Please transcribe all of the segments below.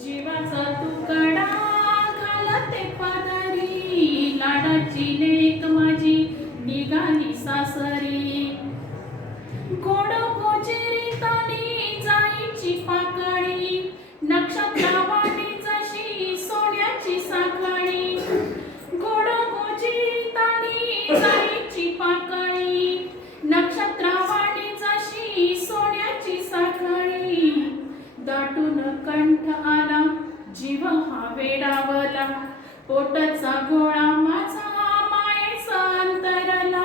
जीवाचा तुकडा घालते पदरी, लाडाची लेक माझी निघाली सासरी. गोड गोजिरी ताली जाईची पाकळी, नक्षत्रावाणी जशी सोन्याची साखळी. गोड गोजिरी ताली जाईची पाकळी, नक्षत्रावाणी जशी सोन्याची साखळी. दाटून कंठ आला जीव हा वेडावला, पोटाचा गोळा माझा मायेचा अंतरला.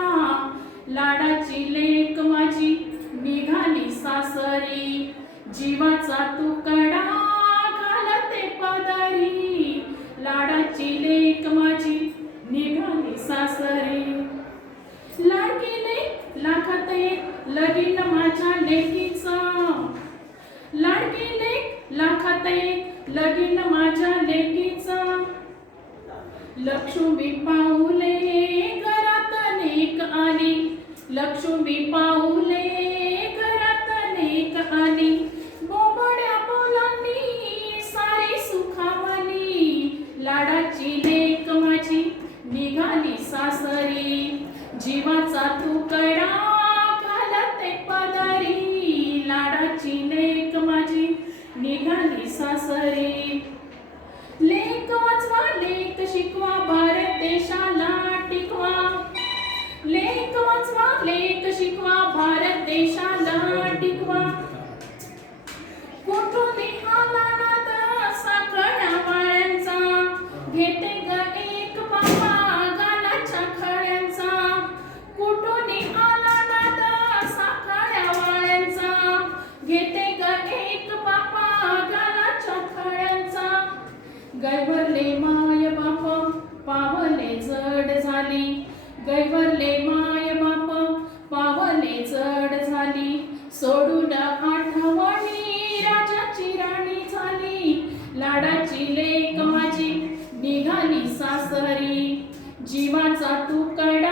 लाडाची लेक माझी निघाली सासरी, जीवाचा तुकडा घालते पदरी. लाडाची लेक माझी निघाली सासरी. लाडकी लेक लाखात एक लगीन माझ्या लेकीचा, लाडकी लेक लाखात एक लगीन माझ्या लेकीचा. लक्ष्मी पाऊले घरात नेक आली, लक्ष्मी पाऊले घरात नेक आली. बोबड्या बोलांनी सारी सुखावली, लाडाची लेक माझी निघाली सासरी. जीवाचा तुकडा घालते पदरी, लाडाची लेक माझी निघाली सासरी. लेक वाचवा लेक शिकवा भारत देशाला टिकवा, लेक वाचवा लेक शिकवा भारत देशाला टिकवा. कुठून आला नाद साखळ्या वाळ्यांचा, घेते ग एक बाबा गालाच्या खळ्यांचा. कुठून आला नाद साखळ्या वाळ्यांचा, घेते ग एक बाबा गालाच्या खळ्यांचा. गैवरले माय बाप पावले जड झाली, गैवरले माय बाप पावले जड झाली. सोडून आठवणी राजाची राणी झाली, लाडाची लेक माझी निघाली सासरी. जीवाचा तुकडा